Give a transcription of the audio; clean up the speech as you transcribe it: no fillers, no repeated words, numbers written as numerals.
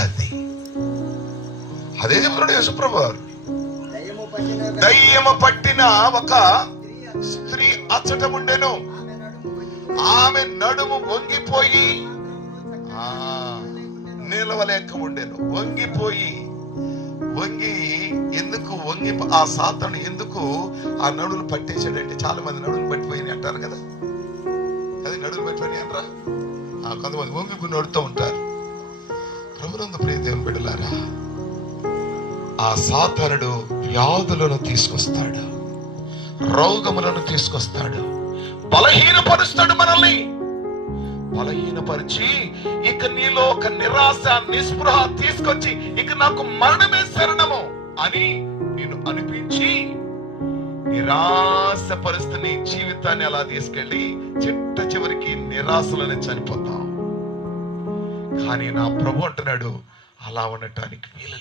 అది అదే చెప్తున్నాడు యేసుప్రభు వారు. దయ్యము పట్టిన ఒక స్త్రీ అచ్చట ఉండెను. ఆమె నడుము వంగిపోయి నిలవలేక ఉండెను. వంగి ఎందుకు ఆ సాతాను ఎందుకు ఆ నడులు పట్టేశాడంటే, చాలా మంది నడులు పట్టిపోయి అంటారు కదా, అది నడులు పట్టిపోయి అంటారా, కొంతమంది వంగిపోయి నడుతూ ఉంటారు. ప్రభునందు ప్రియ దేవుని బిడ్డలారా, ఆ సాతానుడు వ్యాధులను తీసుకొస్తాడు, రోగములను తీసుకొస్తాడు, బలహీనపరుస్తాడు. మనల్ని బలహీనపరిచి ఇక నీలో ఒక నిరాశ నిస్పృహ తీసుకొచ్చి ఇక నాకు మరణమే శరణము అని నేను అనిపించి నిరాశ పరిస్థితి నీ జీవితాన్ని అలా తీసుకెళ్లి చిట్ట చివరికి నిరాశలోనే చనిపోతాం. కానీ నా ప్రభు అంటున్నాడు, అలా ఉండటానికి వీలు లేదు.